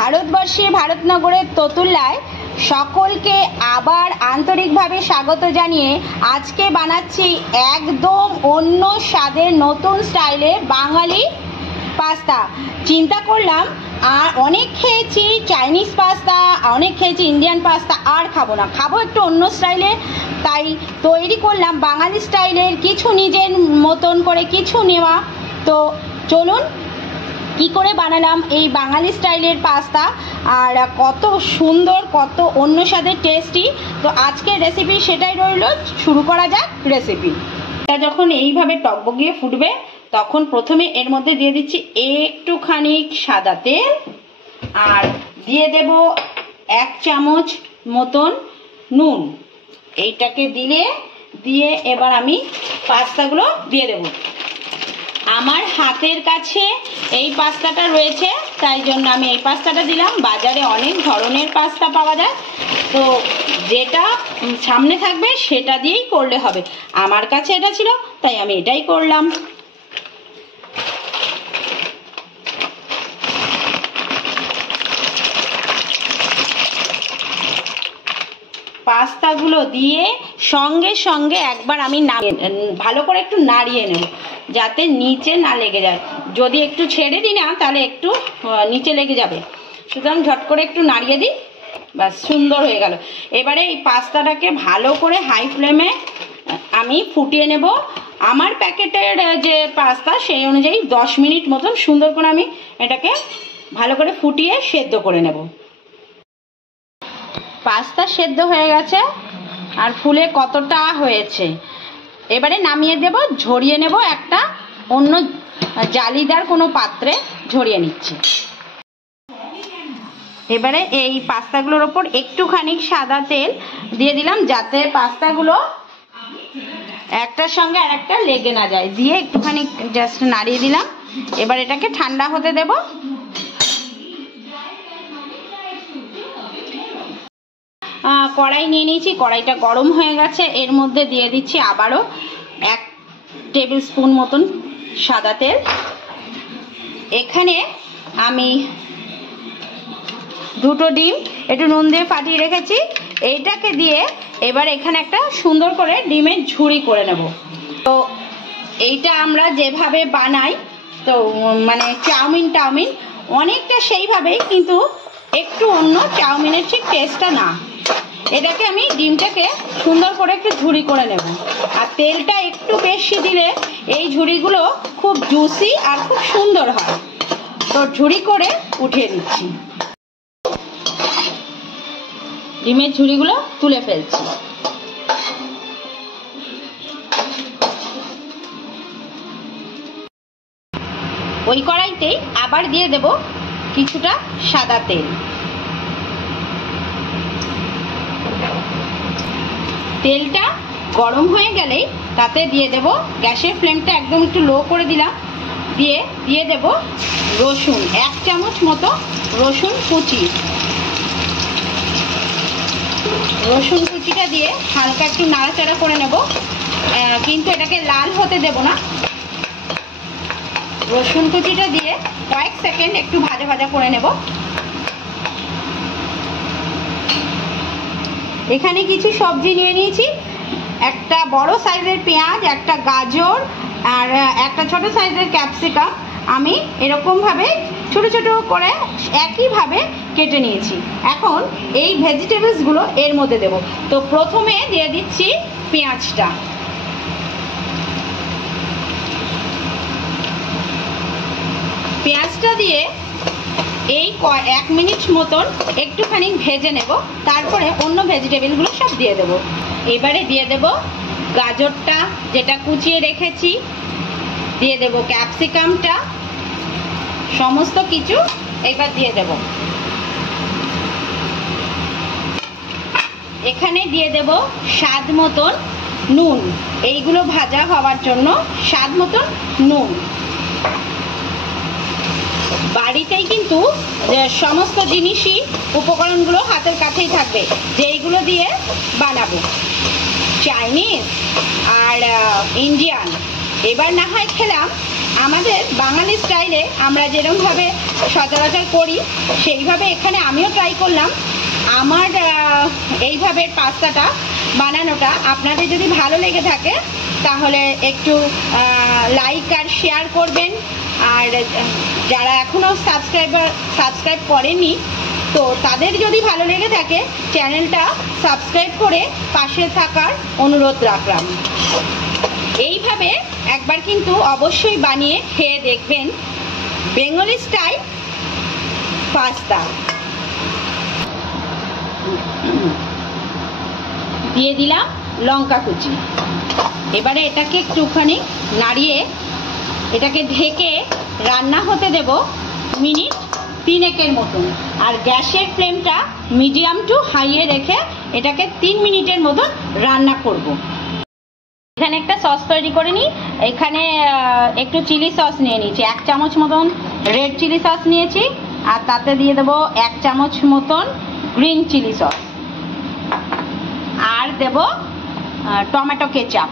ভারতবর্ষে ভারতনগরের ততুল্লায় সকলকে আবার আন্তরিকভাবে স্বাগত জানিয়ে আজকে বানাচ্ছি একদম অন্য স্বাদের নতুন স্টাইলে বাঙালি পাস্তা। চিন্তা করলাম আর অনেক খেয়েছি চাইনিজ পাস্তা, অনেক খেয়েছি ইন্ডিয়ান পাস্তা, আর খাবো না, খাবো একটু অন্য স্টাইলে। তাই তৈরি করলাম বাঙালি স্টাইলের কিছু নিজের মতন করে কিছু নেওয়া। তো চলুন কি করে বানালাম এই বাঙালি স্টাইলের পাস্তা, আর কত সুন্দর কত অন্য স্বাদের টেস্টি। তো আজকের রেসিপি সেটাই রইল, শুরু করা যাক রেসিপি। এটা যখন এইভাবে টকবগিয়ে ফুটবে তখন প্রথমে এর মধ্যে দিয়ে দিচ্ছি একটুখানি সাদা তেল, আর দিয়ে দেব 1 চামচ মতন নুন। এইটাকে দিয়ে এবার আমি পাস্তাগুলো দিয়ে দেব। আমার হাতের কাছে এই পাস্তাটা রয়েছে তাই জন্য আমি এই পাস্তাটা দিলাম। বাজারে অনেক ধরনের পাস্তা পাওয়া যায়, তো যেটা সামনে থাকবে সেটা দিয়েই করলে হবে। আমার কাছে এটা ছিল তাই আমি এটাই করলাম। পাস্তাগুলো দিয়ে সঙ্গে সঙ্গে একবার আমি ভালো করে একটু নাড়িয়ে নেব যাতে নিচে না লেগে যায়। যদি একটু ছেড়ে দিই না তাহলে একটু নিচে লেগে যাবে, সুতরাং ঝট করে একটু নাড়িয়ে দিই, ব্যাস সুন্দর হয়ে গেল। এবারে এই পাস্তাটাকে ভালো করে হাই ফ্লেমে আমি ফুটিয়ে নেব। আমার প্যাকেটের যে পাস্তা সেই অনুযায়ী 10 মিনিট মতন সুন্দর করে আমি এটাকে ভালো করে ফুটিয়ে সেদ্ধ করে নেব। পাস্তা সেদ্ধ হয়ে গেছে আর ফুলে কতটা হয়েছে। এবারে নামিয়ে দেব, ঝরিয়ে নেব, একটা অন্য জালিদার কোনো পাত্রে ঝরিয়ে নিচ্ছি। এবারে এই পাস্তাগুলোর ওপর একটুখানি সাদা তেল দিয়ে দিলাম যাতে পাস্তাগুলো একটার সঙ্গে আরেকটা লেগে না যায়, দিয়ে একটুখানি জাস্ট নাড়িয়ে দিলাম। এবার এটাকে ঠান্ডা হতে দেব। কড়াই নিয়ে নিয়েছি, কড়াইটা গরম হয়ে গেছে। এর মধ্যে দিয়ে দিচ্ছি আবারও 1 টেবিল স্পুন মতন সাদা তেল। এখানে আমি 2টো ডিম একটু নুন দিয়ে ফাটিয়ে রেখেছি, এইটাকে দিয়ে এবার এখানে একটা সুন্দর করে ডিমের ঝুড়ি করে নেব। তো এইটা আমরা যেভাবে বানাই, তো মানে চাউমিন অনেকটা সেইভাবেই, কিন্তু একটু অন্য, চাউমিনের ঠিক টেস্টটা না। এটাকে আমি ডিমটাকে সুন্দর করে একটু ঝুড়ি করে নেব। আর তেলটা একটু বেশি দিলে এই ঝুড়িগুলো খুব জুসি আর খুব সুন্দর হয়। তো ঝুড়ি করে উঠিয়ে দিচ্ছি, ডিমের ঝুড়িগুলো তুলে ফেলছি। ওই কড়াইতেই আবার দিয়ে দেব কিছুটা সাদা তেল। তেলটা গরম হয়ে গেলেই তাতে দিয়ে দেব, গ্যাসের ফ্লেমটা একদম একটু লো করে দিলাম, দিয়ে দেব রসুন, 1 চামচ মতো রসুন কুচি। রসুন কুচিটা দিয়ে হালকা একটু নাড়াচাড়া করে নেব, কিন্তু এটাকে লাল হতে দেব না। রসুন কুচিটা দিয়ে কয়েক সেকেন্ড একটু ভাজা ভাজা করে নেব। এখানে কিছু সবজি নিয়ে নিয়েছি, একটা বড় সাইজের পেঁয়াজ, একটা গাজর, আর একটা ছোট সাইজের ক্যাপসিকাম আমি এরকমভাবে ছোট ছোট করে একইভাবে কেটে নিয়েছি। এখন এই ভেজিটেবলসগুলো এর মধ্যে দেব। তো প্রথমে দিয়ে দিচ্ছি পেঁয়াজটা। পেঁয়াজটা দিয়ে এই 1 মিনিট মতন একটুখানি ভেজে নেব, তারপরে অন্য ভেজিটেবলগুলো সব দিয়ে দেব। এবারে দিয়ে দেব গাজরটা যেটা কুচিয়ে রেখেছি, দিয়ে দেব ক্যাপসিকামটা, সমস্ত কিছু এবার দিয়ে দেব। এখানে দিয়ে দেব স্বাদ মতন নুন, এইগুলো ভাজা হওয়ার জন্য স্বাদ মতন নুন। বাড়িতেই কিন্তু সমস্ত জিনিসই উপকরণগুলো হাতের কাছেই থাকবে, যেইগুলো দিয়ে বানাবো। চাইনিজ আর ইন্ডিয়ান এবার না হয় খেলাম আমাদের বাঙালি স্টাইলে আমরা যেরকমভাবে সচরাচর করি সেইভাবে এখানে আমিও ট্রাই করলাম আমার এইভাবে পাস্তাটা বানানোটা। আপনাদের যদি ভালো লেগে থাকে তাহলে একটু লাইক আর শেয়ার করবেন, আর যারা এখনও সাবস্ক্রাইব করেনি তো তাদের যদি ভালো লেগে থাকে চ্যানেলটা সাবস্ক্রাইব করে পাশে থাকার অনুরোধ রাখলাম। এইভাবে একবার কিন্তু অবশ্যই বানিয়ে খেয়ে দেখবেন বেঙ্গলি স্টাইল পাস্তা। দিয়ে দিলাম লঙ্কা কুচি। এবারে এটাকে একটুখানি নাড়িয়ে এটাকে ঢেকে রান্না হতে দেব মিনিট 3 মতন, আর গ্যাসের ফ্লেমটা মিডিয়াম টু হাইয়ে রেখে এটাকে 3 মিনিটের মতন রান্না করব। এখানে একটা সস তৈরি করে নিই। এখানে একটু চিলি সস নিয়ে নিয়েছি, 1 চামচ মতন রেড চিলি সস নিয়েছি, আর তাতে দিয়ে দেবো 1 চামচ মতন গ্রিন চিলি সস, আর দেব টমেটো কেচাপ,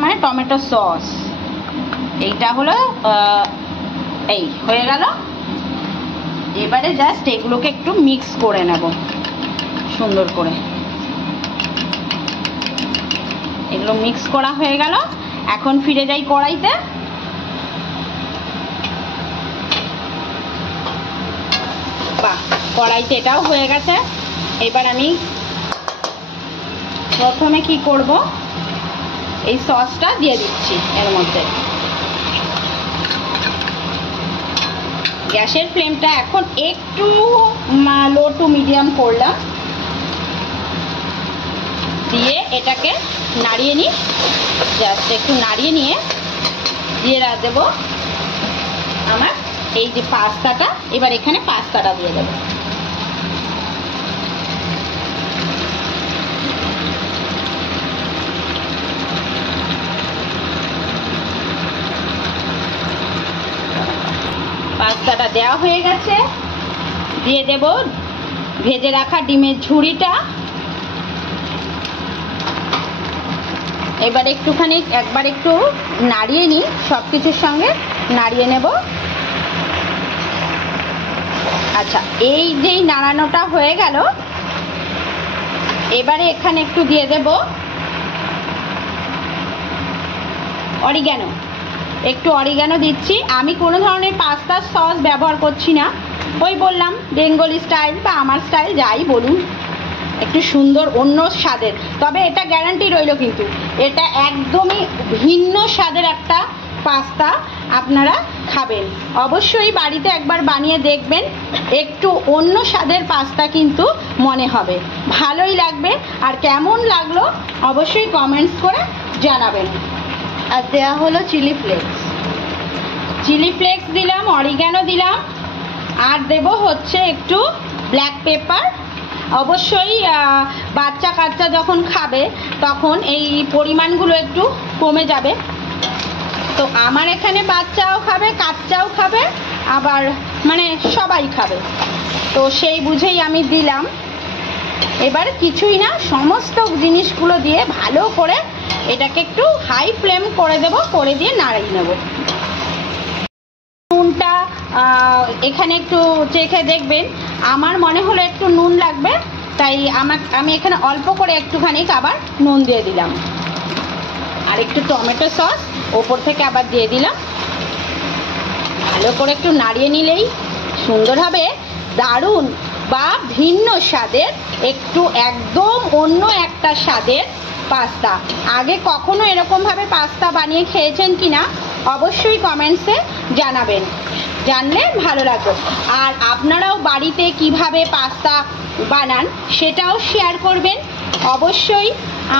মানে টমেটো সস। এইটা হলো এই হয়ে গেল। এবারে জাস্ট এগুলোকে একটু মিক্স করে নেব সুন্দর করে। এগুলো মিক্স করা হয়ে গেল। এখন ফিরে যাই কড়াইতে। বাহ, কড়াইতে এটাও হয়ে গেছে। এবার আমি প্রথমে কি করব, এই সসটা দিয়ে দিচ্ছি এর মধ্যে। গ্যাসের ফ্লেমটা এখন একটু লো টু মিডিয়াম করলাম, দিয়ে এটাকে নাড়িয়ে নিই। জাস্ট একটু নাড়িয়ে নিয়ে দিয়ে দেবো আমার এই যে পাস্তাটা। এবার এখানে পাস্তাটা দিয়ে দেবো। পাস্তাটা দেওয়া হয়ে গেছে। দিয়ে দেব ভেজে রাখা ডিমের ঝুড়িটা। এবার একবার একটু নাড়িয়ে নিই, সব কিছুর সঙ্গে নাড়িয়ে নেব। আচ্ছা, এই যেই নাড়ানোটা হয়ে গেল, এবারে এখানে একটু দিয়ে দেব অরিগ্যানো। একটু অরিগ্যানো দিচ্ছি। আমি কোনো ধরনের পাস্তার সস ব্যবহার করছি না, ওই বললাম বেঙ্গলি স্টাইল বা আমার স্টাইল যাই বলুন, একটু সুন্দর অন্য স্বাদের। তবে এটা গ্যারান্টি রইল কিন্তু এটা একদমই ভিন্ন স্বাদের একটা পাস্তা আপনারা খাবেন। অবশ্যই বাড়িতে একবার বানিয়ে দেখবেন, একটু অন্য স্বাদের পাস্তা কিন্তু মনে হবে, ভালোই লাগবে। আর কেমন লাগলো অবশ্যই কমেন্টস করে জানাবেন। আর দেওয়া হলো চিলি ফ্লেক্স দিলাম, অরিগ্যানো দিলাম, আর দেব হচ্ছে একটু ব্ল্যাক পেপার। অবশ্যই বাচ্চা কাচ্চা যখন খাবে তখন এই পরিমাণগুলো একটু কমে যাবে। তো আমার এখানে বাচ্চাও খাবে, কাচ্চাও খাবে, আবার মানে সবাই খাবে, তো সেই বুঝেই আমি দিলাম। এবার কিছুই না, সমস্ত জিনিসগুলো দিয়ে ভালো করে এটাকে একটু হাই ফ্লেম করে দেব, করে দিয়ে নাড়িয়ে নেব। নুনটা এখানে একটু চেখে দেখবেন, আমার মনে হলো একটু নুন লাগবে, তাই আমি এখানে অল্প করে একটুখানি আবার নুন দিয়ে দিলাম, আর একটু টমেটো সস ওপর থেকে আবার দিয়ে দিলাম। ভালো করে একটু নাড়িয়ে নিলেই সুন্দর হবে, দারুণ বা ভিন্ন স্বাদের, একটু একদম অন্য একটা স্বাদের পাস্তা। আগে কখনো এরকমভাবে পাস্তা বানিয়ে খেয়েছেন কিনা অবশ্যই কমেন্টসে জানাবেন, জানলে ভালো লাগবে। আর আপনারাও বাড়িতে কিভাবে পাস্তা বানান সেটাও শেয়ার করবেন, অবশ্যই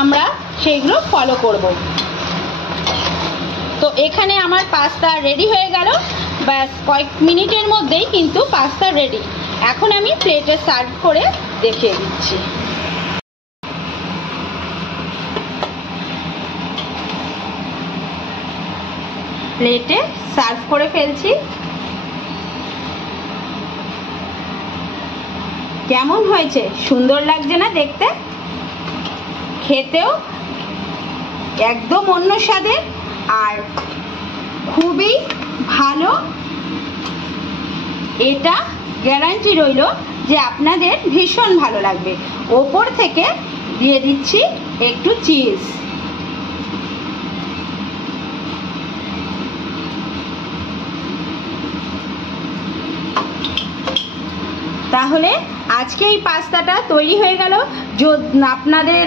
আমরা সেগুলো ফলো করব। তো এখানে আমার পাস্তা রেডি হয়ে গেল, ব্যাস কয়েক মিনিটের মধ্যেই কিন্তু পাস্তা রেডি। এখন আমি প্লেটে সার্ভ করে দেখিয়ে দিচ্ছি। প্লেটে সার্ভ করে ফেলছি। কেমন হয়েছে? সুন্দর লাগছে না দেখতে? খেতেও একদম অন্য স্বাদের আর খুবই ভালো। এটা গ্যারান্টি রইল যে আপনাদের ভীষণ ভালো লাগবে। ওপর থেকে দিয়ে দিচ্ছি একটু চিজ। তাহলে আজকে এই পাস্তাটা তৈরি হয়ে গেল। আপনাদের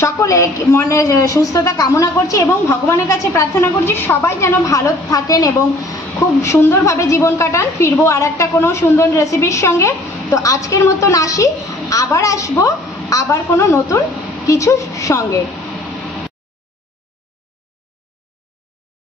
সকলে মনে সুস্থতা কামনা করছি এবং ভগবানের কাছে প্রার্থনা করছি সবাই যেন ভালো থাকেন এবং খুব সুন্দরভাবে জীবন কাটান। ফিরবো আর একটা কোনো সুন্দর রেসিপির সঙ্গে। তো আজকের মতন আসি, আবার আসবো আবার কোনো নতুন কিছুর সঙ্গে।